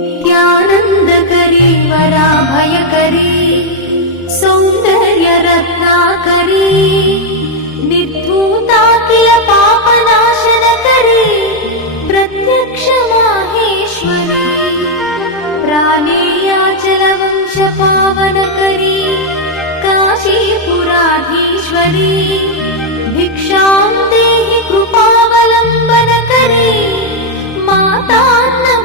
नित्यानन्दकरी वराभयकरी सौन्दर्यरत्नाकरी निर्धूताखिल पापनाशनकरी प्रत्यक्ष माहेश्वरी प्राणेयाचलवंशपावनकरी काशीपुराधीश्वरी भिक्षां देहि कृपावलम्बनकरी मातान्न